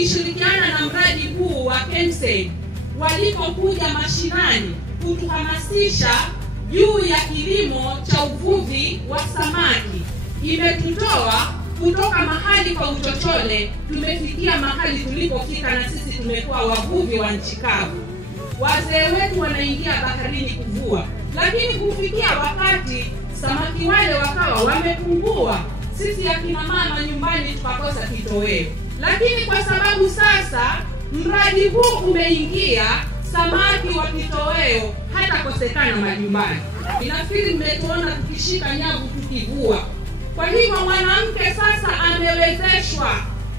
tukishirikiana na mradi huu wa KEMSED walipokuja mashinani kutuhamasisha juu ya kilimo cha uvuvi wa samaki, imetutoa kutoka mahali kwa uchochole tumefikia mahali tulipofika, na sisi tumekuwa wavuvi wa nchi kavu. Wazee wetu wanaingia baharini kuvua, lakini kufikia wakati samaki wale wakawa wamepungua, sisi akina mama nyumbani tukakosa kitoweo. Lakini kwa sababu sasa mradi huu umeingia, samaki wa kitoweo hata kosekana majumbani. Nafikiri mmetuona tukishika nyavu tukivua. Kwa hivyo mwanamke sasa amewezeshwa,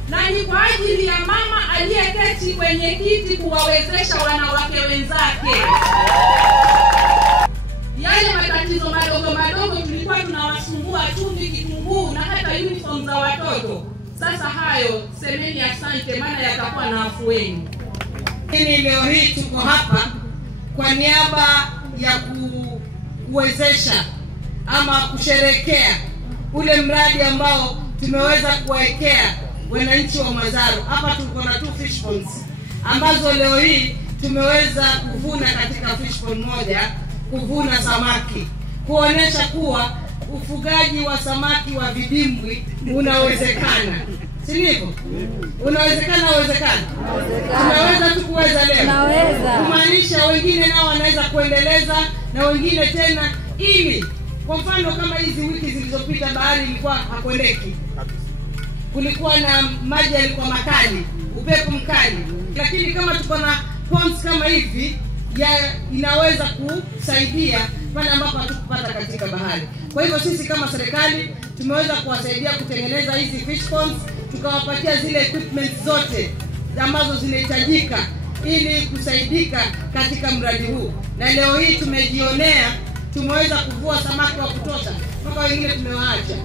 na ni kwa ajili ya mama aliyeketi kwenye kiti kuwawezesha wanawake wenzake. Yale matatizo madogo madogo tulikuwa tunawasumbua, chumvi, kitunguu na hata uniform za watoto, sasa hayo semeni asante, maana yatakuwa na afueni. Leo hii tuko hapa kwa niaba ya kuwezesha ama kusherekea ule mradi ambao tumeweza kuwekea wananchi wa Mazaro. Hapa tuko na 2 fish ponds ambazo leo hii tumeweza kuvuna katika fish pond moja, kuvuna samaki, kuonesha kuwa ufugaji wa samaki wa vidimbwi unawezekana. Si ndivyo? Unawezekana. Tunaweza tukuweza leo. Tunaweza. Kumaanisha wengine nao wanaweza kuendeleza na wengine tena, ili kwa mfano kama hizi wiki zilizopita bahari ilikuwa hakwendeki. Kulikuwa na maji yalikuwa makali, upepo mkali. Lakini kama tuko na ponds kama hivi inaweza kusaidia pale ambapo hatukupata katika bahari. Kwa hivyo sisi kama serikali tumeweza kuwasaidia kutengeneza hizi fish ponds, tukawapatia zile equipment zote ambazo zinahitajika ili kusaidika katika mradi huu. Na leo hii tumejionea, tumeweza kuvua samaki wa kutosha, mpaka wengine tumewaacha.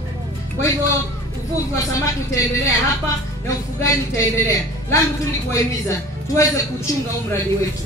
Kwa hivyo uvuvi wa samaki utaendelea hapa na ufugaji utaendelea. Langu tu ni kuwahimiza tuweze kuchunga mradi wetu.